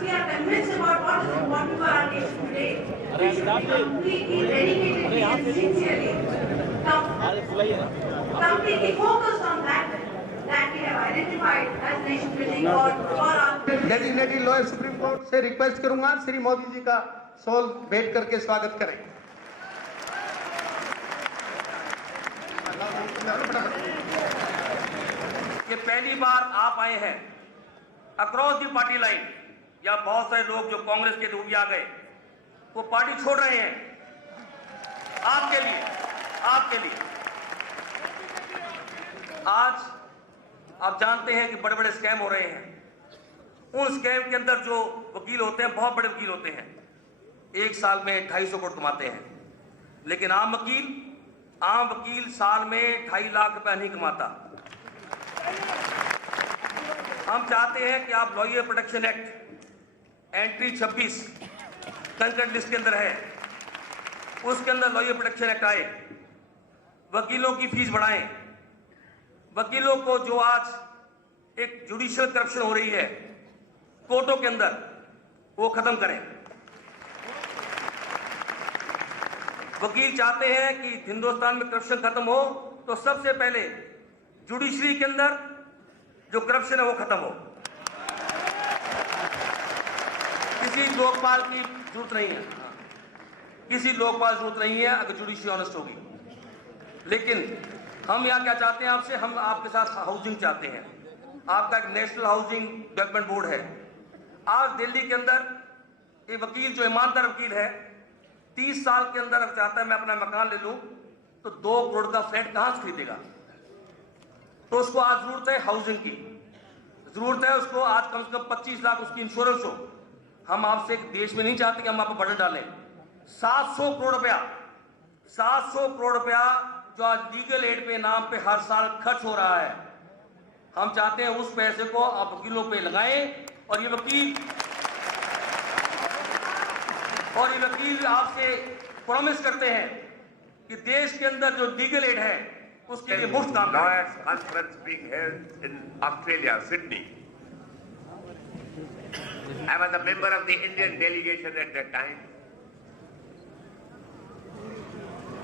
we are convinced about what is important for our nation today, we should be completely dedicated and sincerely, completely focused on that we have identified as nation building for our designated lawyer supreme court से request करूंगा श्री मोदी जी का shawl भेंट करके स्वागत करें। ये पहली बार आप आए हैं अक्रॉस दी पार्टी लाइन, या बहुत सारे लोग जो कांग्रेस के दूर आ गए वो पार्टी छोड़ रहे हैं आपके लिए। आज आप जानते हैं कि बड़े बड़े स्कैम हो रहे हैं। उन स्कैम के अंदर जो वकील होते हैं, बहुत बड़े वकील होते हैं, एक साल में 250 करोड़ कमाते हैं, लेकिन आम वकील साल में 2.5 लाख रुपया नहीं कमाता। हम चाहते हैं कि आप lawyer protection act entry 26 concurrent list के अंदर है, उसके अंदर लॉयर प्रोटेक्शन एक्ट आए, वकीलों की फीस बढ़ाएं, वकीलों को जो आज एक जुडिशियल करप्शन हो रही है कोर्टों के अंदर, वो खत्म करें। वकील चाहते हैं कि हिंदुस्तान में करप्शन खत्म हो, तो सबसे पहले जुडिशरी के अंदर जो करप्शन है वो खत्म हो। किसी लोकपाल की जरूरत नहीं है, अगर जुडिशरी ऑनेस्ट होगी। लेकिन हम यहाँ क्या चाहते हैं आपसे, हम आपके साथ हाउसिंग चाहते हैं। आपका एक नेशनल हाउसिंग डेवलपमेंट बोर्ड है। आज दिल्ली के अंदर एक वकील जो ईमानदार वकील है 30 साल के अंदर अब चाहता है मैं अपना मकान ले लूं, तो 2 करोड़ का फ्लैट कहां से खरीदेगा? तो उसको आज जरूरत है हाउसिंग की, जरूरत है उसको आज कम से कम 25 लाख उसकी इंश्योरेंस हो। हम आपसे एक देश में नहीं चाहते कि हम आप पर बजट डालें। 700 करोड़ रुपया जो आज लीगल एड पे नाम पे हर साल खर्च हो रहा है, हम चाहते हैं उस पैसे को आप वकीलों पे लगाएं। और ये वकील आपसे प्रॉमिस करते हैं कि देश के अंदर जो लीगल एड है उसके लिए मुफ्त काम करें। Lawyers conference being held in Australia, Sydney. I was a member of the Indian delegation at that time,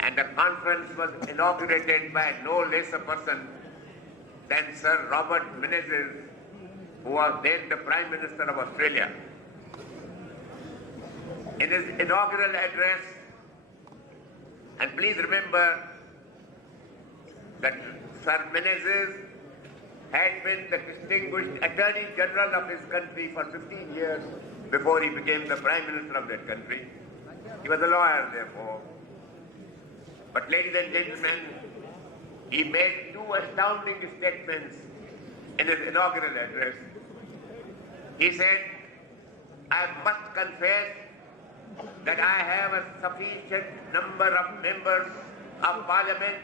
and the conference was inaugurated by no less a person than Sir Robert Menzies, who was then the Prime Minister of Australia. In his inaugural address, and please remember that Sir Menzies had been the distinguished Attorney General of his country for 15 years before he became the Prime Minister of that country. He was a lawyer, therefore. But ladies and gentlemen, he made 2 astounding statements in his inaugural address. He said, I must confess that I have a sufficient number of members of Parliament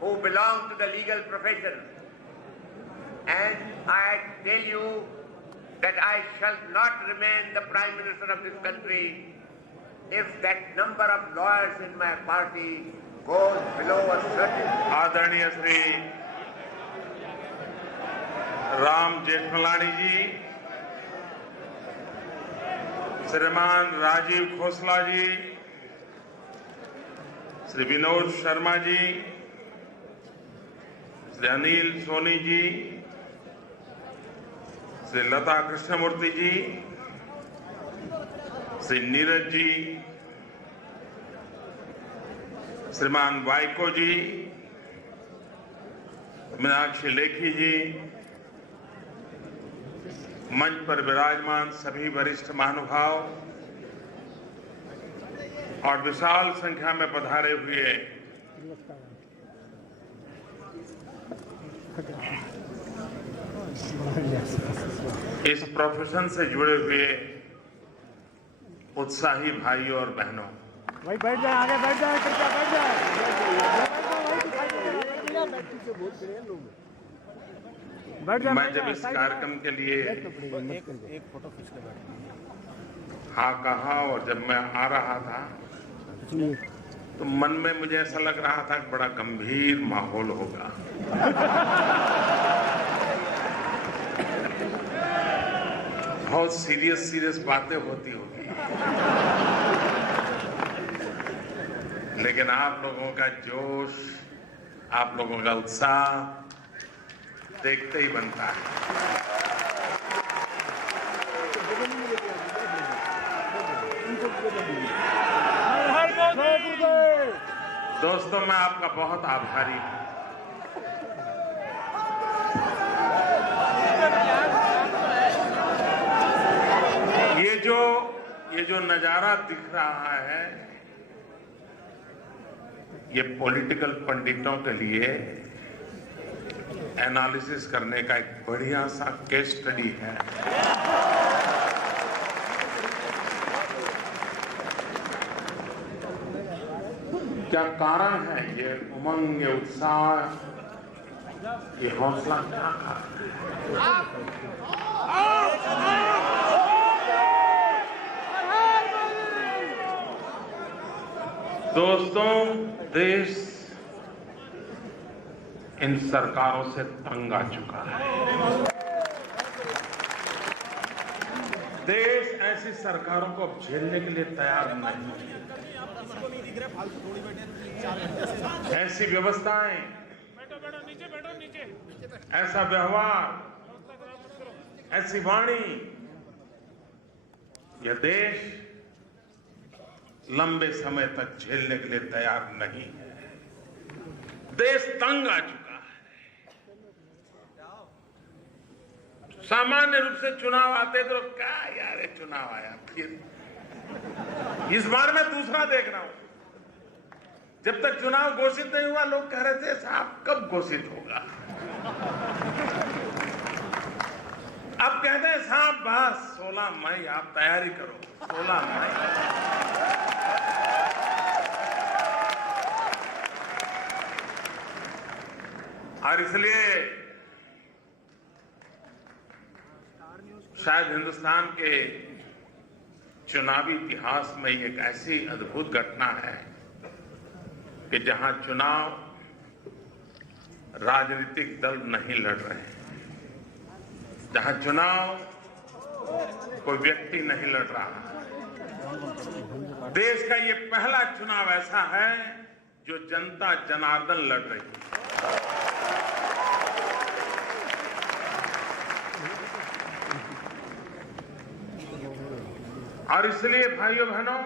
who belong to the legal profession. And I tell you that I shall not remain the Prime Minister of this country if that number of lawyers in my party goes below a certain. आदरणीय श्री राम जेठमलानी जी, श्रीमान राजीव खोसला जी, श्री विनोद शर्मा जी, श्री अनिल सोनी जी, श्री लता कृष्णमूर्ति जी, श्री नीरज जी, श्रीमान वाइको जी, मीनाक्षी लेखी जी, मंच पर विराजमान सभी वरिष्ठ महानुभाव और विशाल संख्या में पधारे हुए इस प्रोफेशन से जुड़े हुए उत्साही भाइयों और बहनों, भाई बैठ जाए, आगे बैठ जाए, कृपया बैठ जाए। मैं जब इस कार्यक्रम के लिए हाँ कहा और जब मैं आ रहा था तो मन में मुझे ऐसा लग रहा था कि बड़ा गंभीर माहौल होगा। बहुत सीरियस बातें होती होगी, लेकिन आप लोगों का जोश, आप लोगों का उत्साह देखते ही बनता है। दोस्तों, मैं आपका बहुत आभारी हूं। ये जो नजारा दिख रहा है, ये पॉलिटिकल पंडितों के लिए एनालिसिस करने का एक बढ़िया सा केस स्टडी है। क्या कारण है ये उमंग, ये उत्साह, ये हौसला, क्या कारण है? दोस्तों, देश इन सरकारों से तंग आ चुका है। देश ऐसी सरकारों को झेलने के लिए तैयार नहीं है। ऐसी व्यवस्थाएं, ऐसा व्यवहार, ऐसी वाणी, यह देश लंबे समय तक झेलने के लिए तैयार नहीं है। देश तंग आ चुका है। सामान्य रूप से चुनाव आते तो क्या यार, ये चुनाव आया फिर। इस बार मैं दूसरा देख रहा हूं। जब तक चुनाव घोषित नहीं हुआ, लोग कह रहे थे साहब कब घोषित होगा। अब कहते हैं साहब बस 16 मई आप तैयारी करो, 16 मई। और इसलिए शायद हिंदुस्तान के चुनावी इतिहास में एक ऐसी अद्भुत घटना है कि जहां चुनाव राजनीतिक दल नहीं लड़ रहे हैं, जहां चुनाव कोई व्यक्ति नहीं लड़ रहा। देश का ये पहला चुनाव ऐसा है जो जनता जनार्दन लड़ रही है। और इसलिए भाइयों बहनों,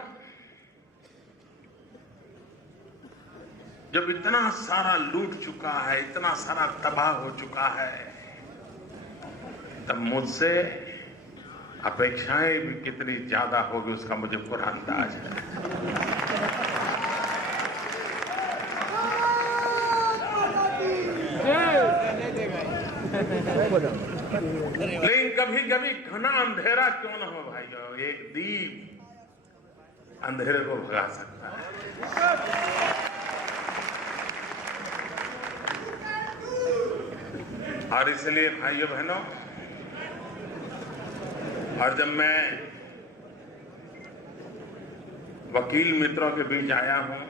जब इतना सारा लूट चुका है, इतना सारा तबाह हो चुका है, तब मुझसे अपेक्षाएं भी कितनी ज्यादा होगी उसका मुझे पूरा अंदाज है। लेकिन कभी कभी घना अंधेरा क्यों न हो भाइयों, एक दीप अंधेरे को भगा सकता है। और इसलिए भाइयों बहनों, और जब मैं वकील मित्रों के बीच आया हूं,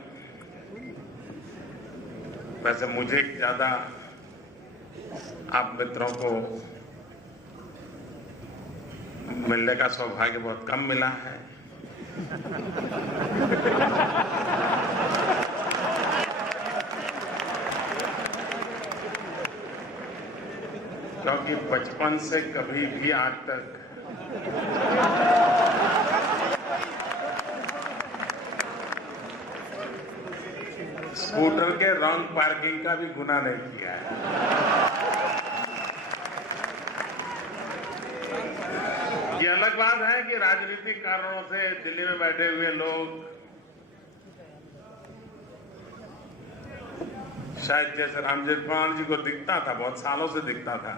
वैसे मुझे ज्यादा आप मित्रों को मिलने का सौभाग्य बहुत कम मिला है। क्योंकि बचपन से कभी भी आज तक स्कूटर के रॉन्ग पार्किंग का भी गुनाह नहीं किया है। ये अलग बात है कि राजनीतिक कारणों से दिल्ली में बैठे हुए लोग, शायद जैसे राम जेठमलानी जी को दिखता था, बहुत सालों से दिखता था,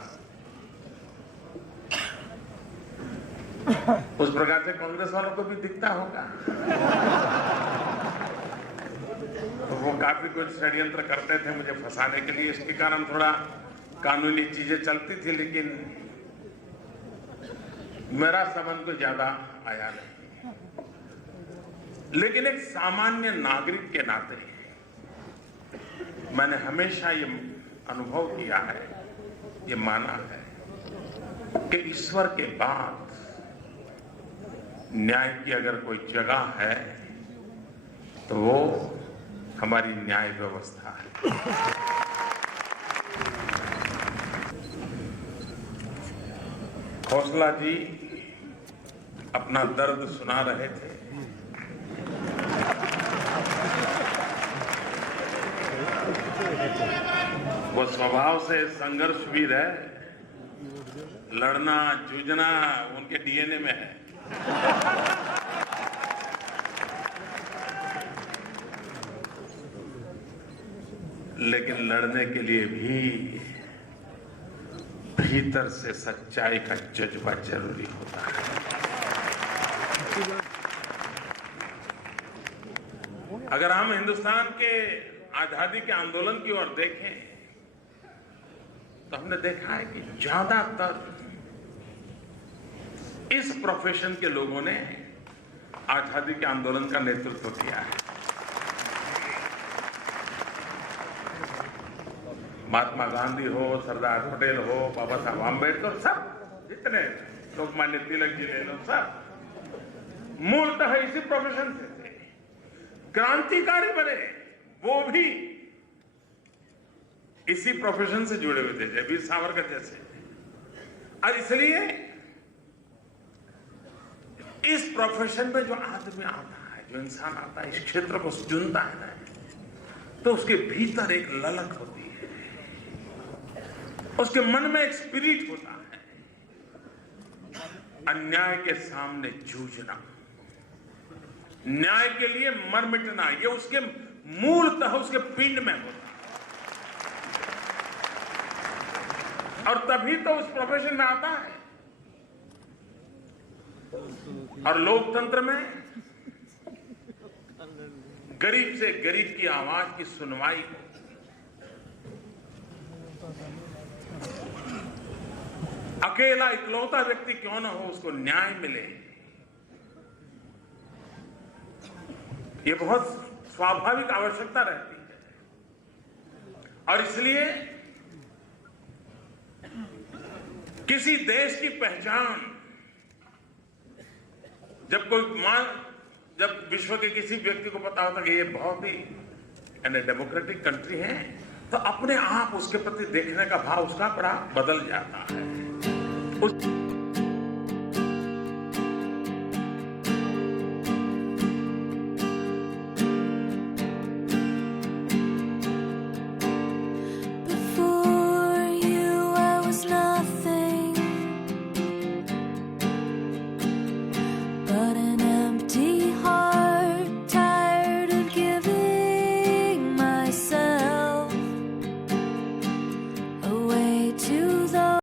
उस प्रकार से कांग्रेस वालों को भी दिखता होगा। तो वो काफी कुछ षड्यंत्र करते थे मुझे फंसाने के लिए, इसके कारण थोड़ा कानूनी चीजें चलती थी, लेकिन मेरा संबंध तो ज्यादा आया नहीं। लेकिन एक सामान्य नागरिक के नाते मैंने हमेशा ये अनुभव किया है, ये माना है कि ईश्वर के बाद न्याय की अगर कोई जगह है तो वो हमारी न्याय व्यवस्था है। खोसला जी अपना दर्द सुना रहे थे। वो स्वभाव से संघर्षवीर है, लड़ना जूझना उनके डीएनए में है। लेकिन लड़ने के लिए भी भीतर से सच्चाई का जज्बा जरूरी होता है। अगर हम हिंदुस्तान के आजादी के आंदोलन की ओर देखें तो हमने देखा है कि ज्यादातर इस प्रोफेशन के लोगों ने आजादी के आंदोलन का नेतृत्व किया है। महात्मा गांधी हो, सरदार पटेल हो, बाबा साहब आम्बेडकर, सब जितने, लोकमान्य तिलक जी ले लो, सब मूलतः इसी प्रोफेशन से थे। क्रांतिकारी बने वो भी इसी प्रोफेशन से जुड़े हुए थे, जय वीर सावरकर जैसे। और इसलिए इस प्रोफेशन में जो आदमी आता है, जो इंसान आता है, इस क्षेत्र को चुनता है ना, तो उसके भीतर एक ललक होती है, उसके मन में एक स्पिरिट होता है, अन्याय के सामने जूझना, न्याय के लिए मर मिटना, ये उसके मूलतः उसके पिंड में होता है। और तभी तो उस प्रोफेशन में आता है। और लोकतंत्र में गरीब से गरीब की आवाज की सुनवाई, अकेला इकलौता व्यक्ति क्यों ना हो, उसको न्याय मिले, ये बहुत स्वाभाविक आवश्यकता रहती है। और इसलिए किसी देश की पहचान जब विश्व के किसी व्यक्ति को पता होता कि ये बहुत ही डेमोक्रेटिक कंट्री है, तो अपने आप उसके प्रति देखने का भाव उसका बड़ा बदल जाता है।